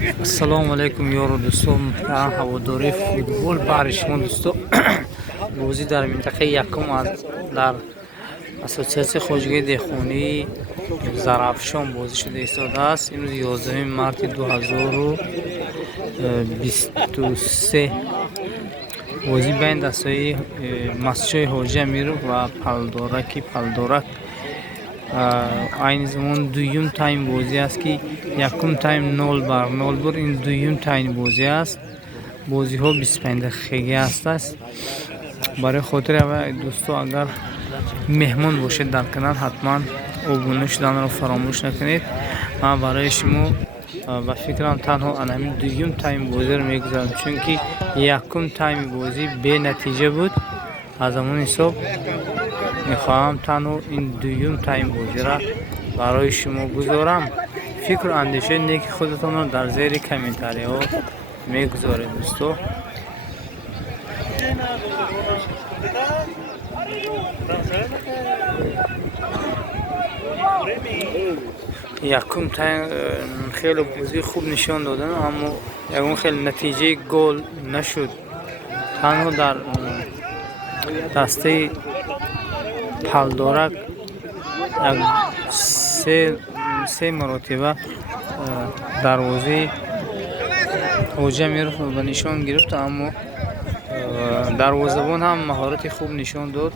السلام علیکم یارو دوستان، هواداری فوتبال برای شما دوستان. بازی در منطقه یکم در اساسیاسیون خواجگی دهخانی زرافشان بازی شده ایستاده است. امروز 11 مارس 2023 بازی بین دستای مسجد حاجی امیر و پالدورک این زمان دویم تایم بازی است که یکم تایم 0-0 بود. این دویم تایم بازی است. بازی ها 25 دقیقه است. برای خاطر دوستو اگر مهمان باشید در کانال حتما ابونه شدن رو فراموش نکنید. من برای شما و فکرم تنها همین دویم تایم بازی رو میگذارم، چون که یکم تایم بازی به نتیجه بود. از همون حساب میخواهم تنها این دویم تایم بازی را برای شما گذارم. فکر و اندیشه نیک خودتان رو در زیر کامنتاری ها میگذارید دوستو. یکم تایم خیلی بازی خوب نشان دادن، اما یکم خیلی نتیجه گل نشد. تنها در دسته پالدورک سه مرتبه دروازه حاجی امیر به نشان گرفت، اما دروازه‌بان هم مهارت خوب نشان داد،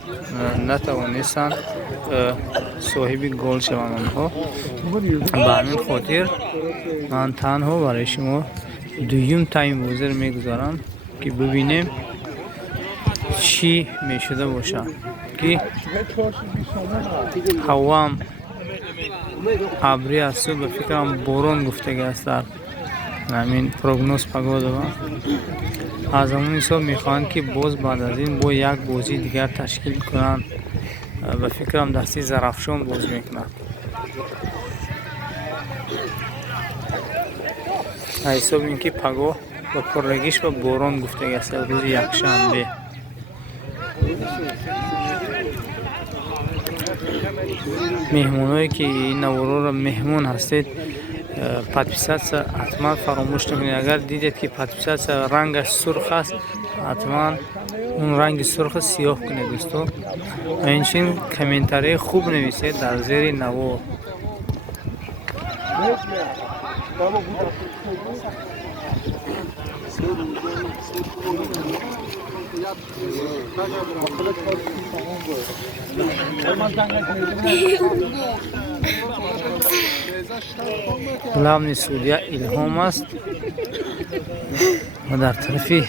نتوانستند صاحب گل شوند آنها. به همین خاطر من تنها برای شما دویم تایم بازی رو میگذارم که ببینیم چی میشده باشه. که هوام ابری است و به فکرم باران گفتگی است در همین پروگنوز پگاه. از همون حساب میخوان که باز بعد از این با یک بازی دیگر تشکیل کنند و فکرم دستی زرافشان باز میکنند. حساب این که پگاه با پررگیش و باران گفتگی است روز یکشنبه. مهمونایی که این نوارا را مهمون هستید، پاتپیسات حتما فراموش نکنید. اگر دیدید که پاتپیسات رنگش سرخ است، حتما اون رنگ سرخ سیاه کنید دوستو. اینچنین کامنتاری خوب نویسید در زیر نوار. لامنی سوریا الهام است و در طرفی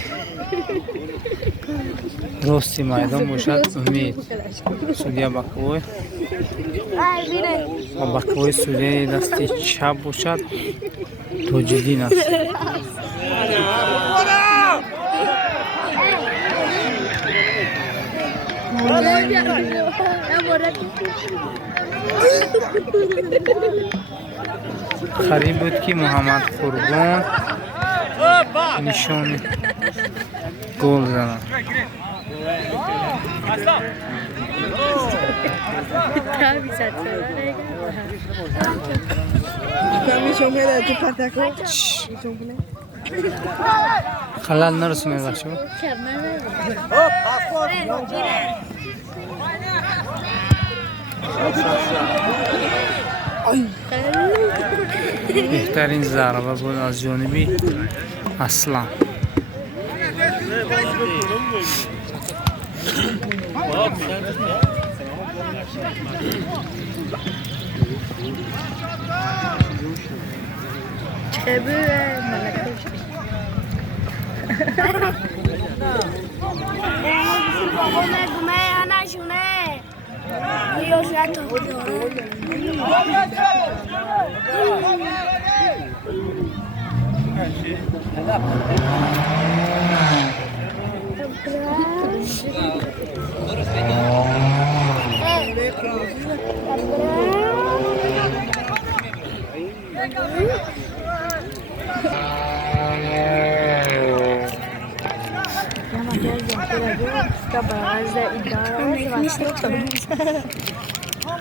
راستی میدان باشد امید. سوریا بکوی و بکوی سوریا دستی چپ باشد توجدین است. خرید بود که محمد قربان نشان گل زدن. خلال نرسونه بخشو بهترین ضربه بود از جانبی اسلام.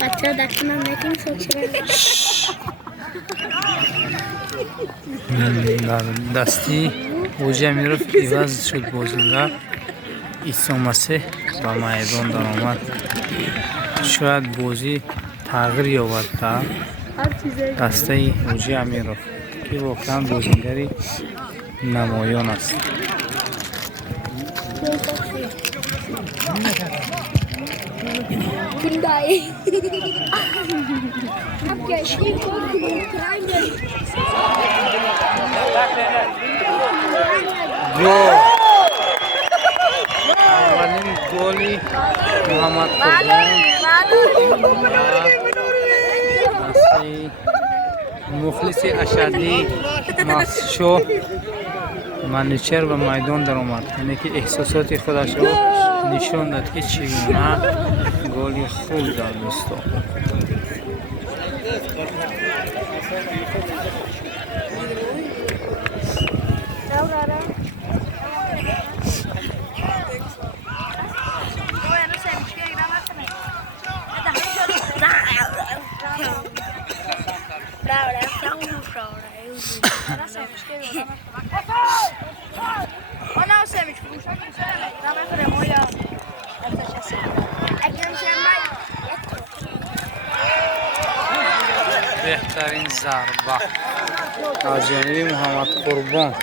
بچه ها دستم هم نکنیم در دستی اوجی امیرов عوض شد بازیگر عیسی مسیح به میدان درآمد. شاید بازی تغییر یابد در دسته اوجی امیرov که واقعا بازیگری نمایان است. اولین گولی محمد قربان مخلص اشدی ماسشو منوچهر به میدان در آمد، یعنی که احساسات خودش رو نشان داد که چگونه گلی خوب داد دوستان. بهترین ضربه از جانب محمد قربان.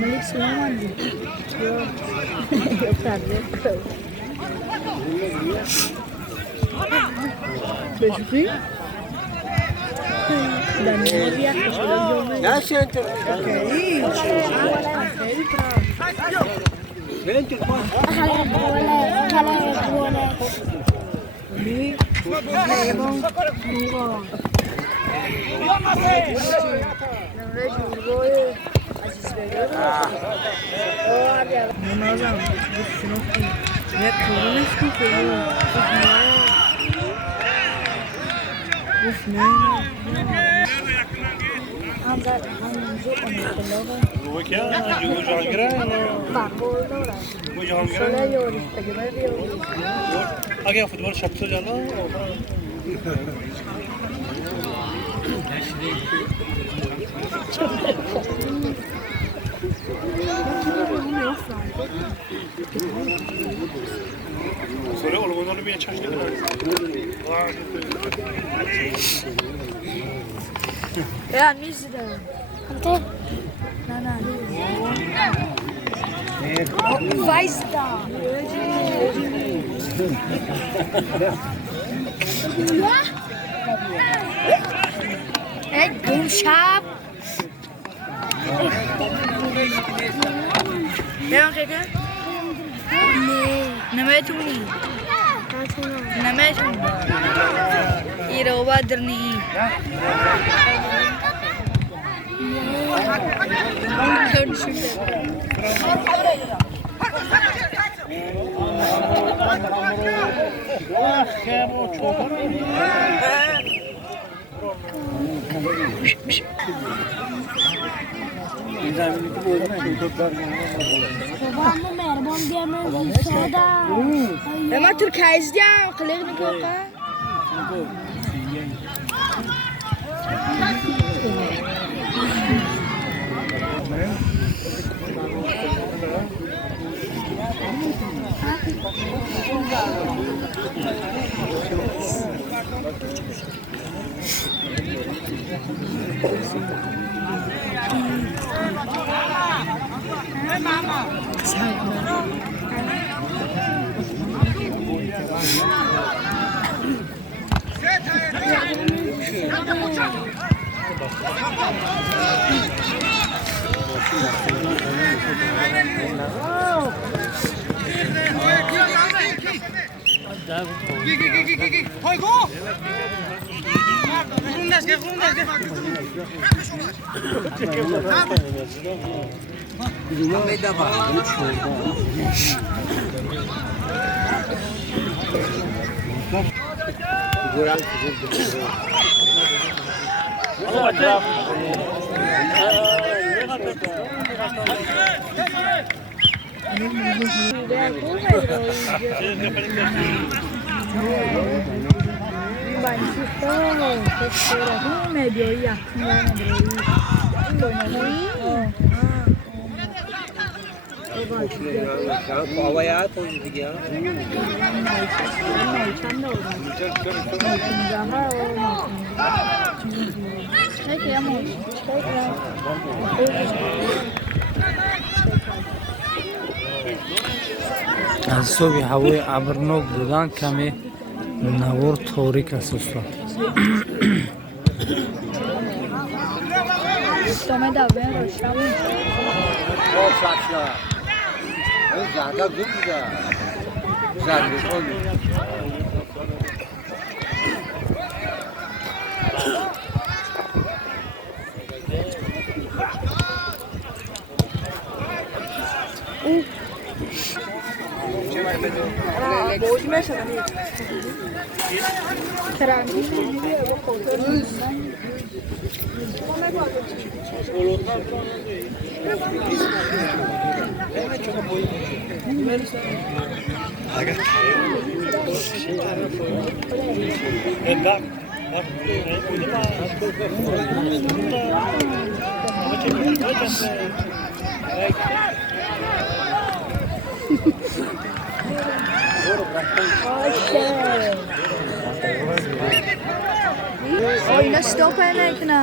Malik Sulaiman Beşiktaş dan dia ya siento वो क्या जो जहांगीर है वो जहांगीर आगे फुटबॉल शॉप से जाना सोरे ओलगोनों भी अच्छा है Ya Nizda. Ante? Não. Vai estar. É Gumshap. Não, chega. Não é tu nem. Não é tu. Irawa derni. Ama Türkiye'de ya, kalır mı ki medio ya. Havaya atıldı ya. از صبح هوای ابرناک بودن کمی نوار تاریک است استاد. Tome da ben roşam. O saçlar. Zaten güzel. Zaten oldu. Oyna stop emekna.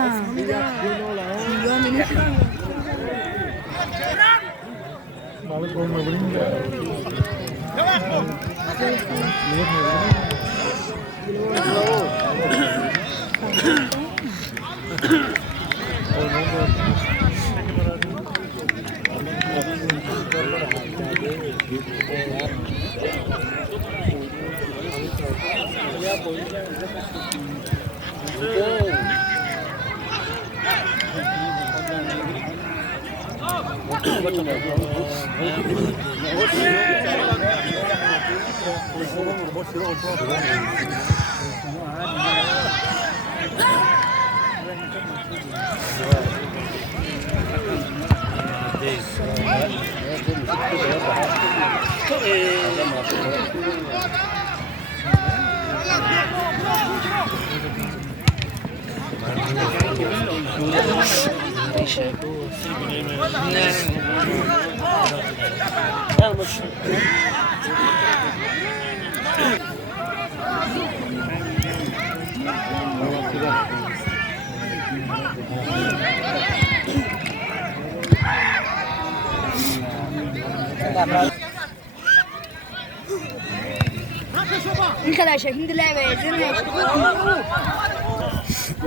این خدا شکل دل ویزن هست.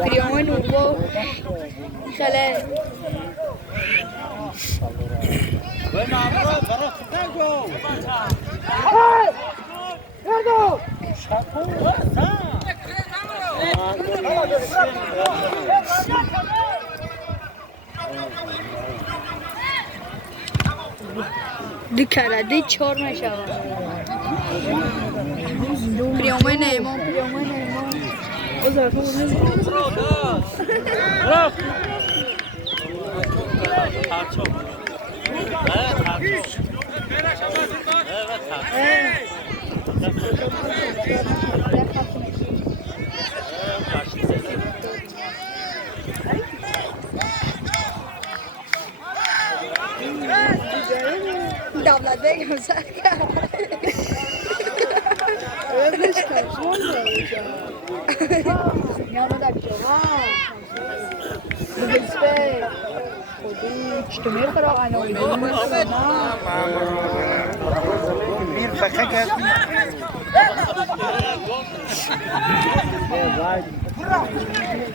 کریوم نوربو خاله. دیکاره دی چهار میشود. پریامای نیمان دولت بگم سرکر یا مدک شما بگیسته خودی چطور خراب انوی Bir baka geldi.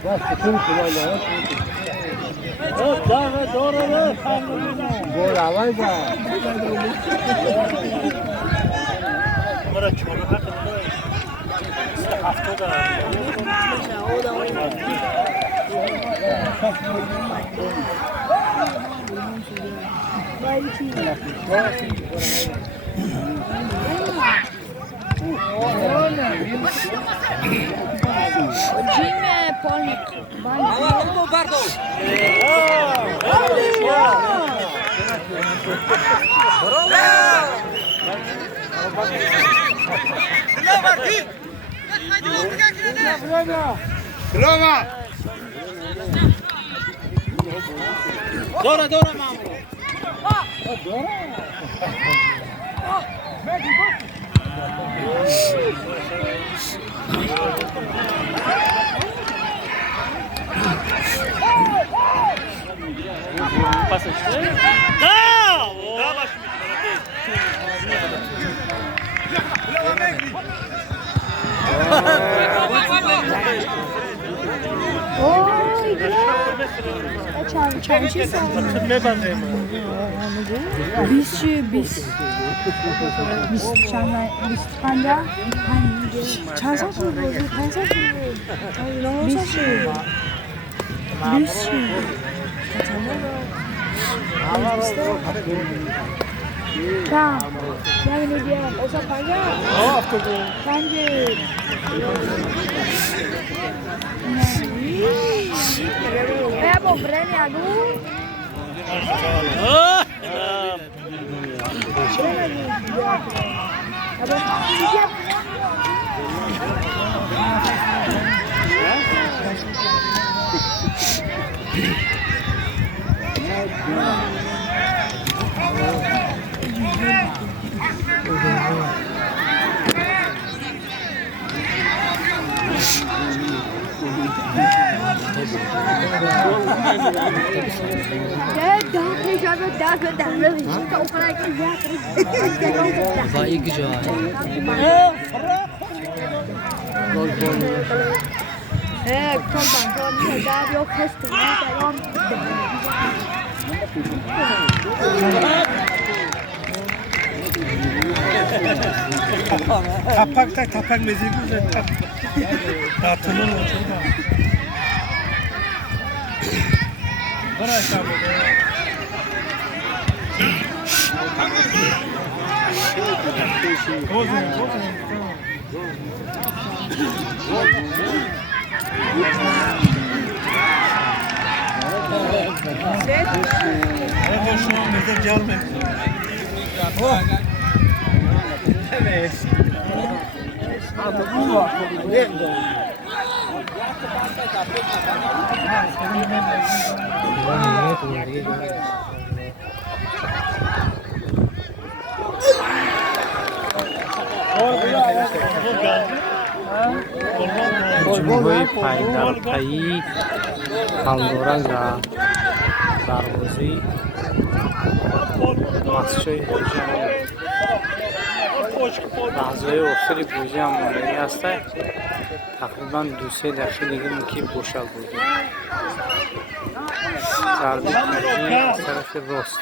Bak bütün kulağına. Doğru. Gol avay ba. Bana çoğunu hakkında haftada. Jimmy Polnik. Dora mamur. Passa işte. Da! Da başmış. چند چیز ببندیم 20 چند سال شد بازی 5 سال Tapak meziği güzel. Tatlı olur. Bırak abi. Şu an bizde gelmek. Evet. جنبه پایدارپایی پالدورک را دروازه مسجد خوجا لحظه آخری بوجه مانده است. تقریبا 2-3 دقیقه دیگه ممکن بوشه بوده. ضربه خارجی از طرف راست.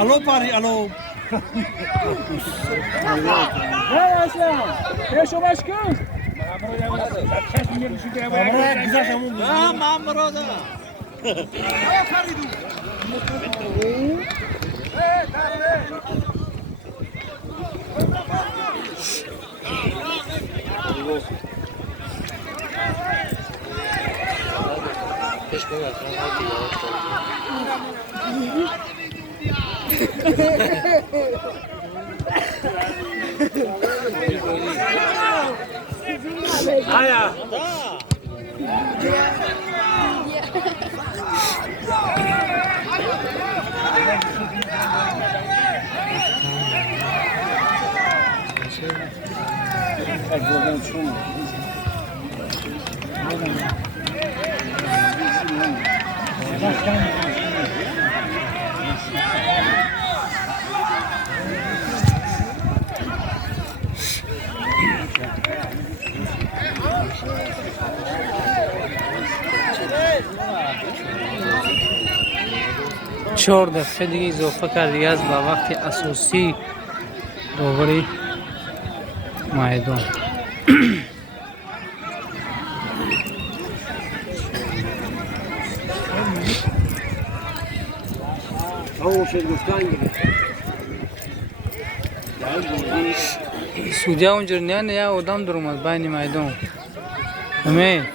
Alo pari, alo. Hey Aslan, yaşa başkan. Amra güzel tamam. Ha, amra da. Aya. چهار دقیقه دیگه اضافه کرد دیگه از با وقت اساسی داوری میدان. سودیا اونجور نه یا آدم در اومد بین میدان. همه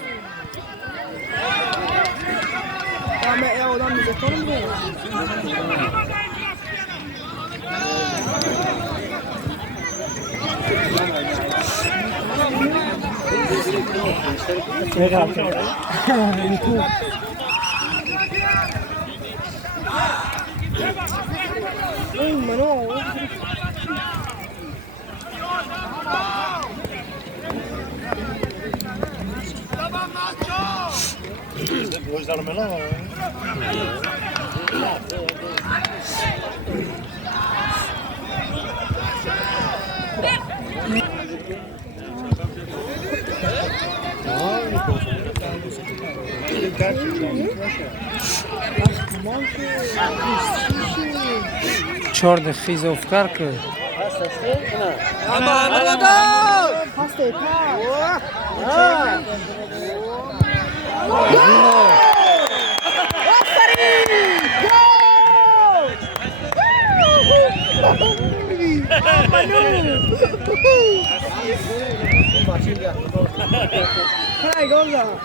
چهار دقیقه اضافه کار کرد.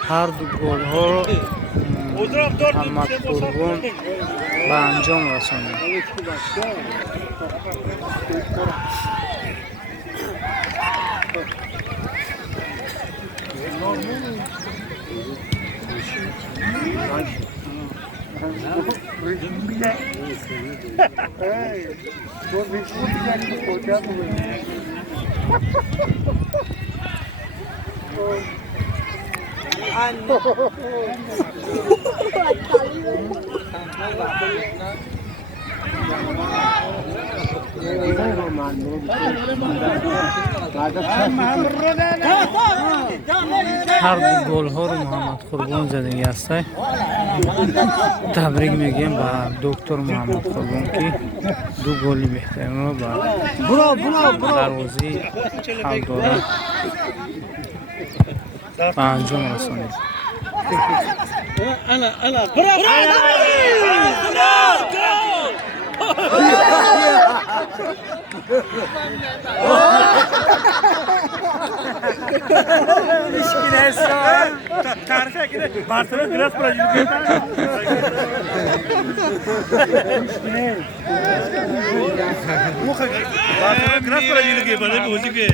هر دو گل ها رو محمد قربان به انجام رسانید. هر دو گل ها رو محمد قربان زدگی است. تبریک میگیم به دکتر محمد قربان که دو گل بهترین رو به دروازه پالدورک به انجام رسانید. تعرفه که بارسلونا گلاس پر جلوی بارسلونا گلاس پر جلوی بله بودی که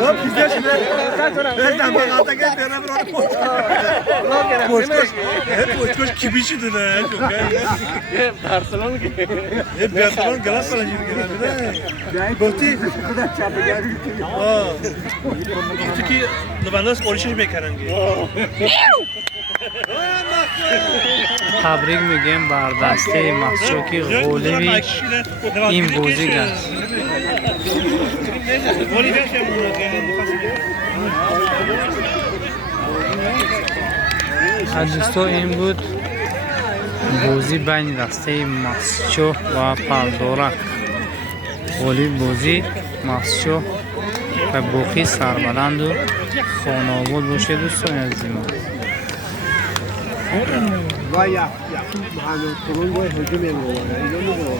वो फिजिक्स में एकदम आता के तेरा bro post किबिशी देना है जो ये बार्सिलोना के ये बार्सिलोना गलत वाला जीत गया ना बहुत ही खुदा चाप गया हां क्योंकि लवानोस ओरिजिन में करेंगे تبریک میگیم بر دسته مخشوکی غولوی این بازی است. حدیثو این بود بازی بین دسته مخشو و پالدورک. غولی بازی مخشو و بوخی سربلند و خانواد باشه دوستان عزیزم. و یا محمد قربان باید هجوم می‌کنه. اینا می‌کنه.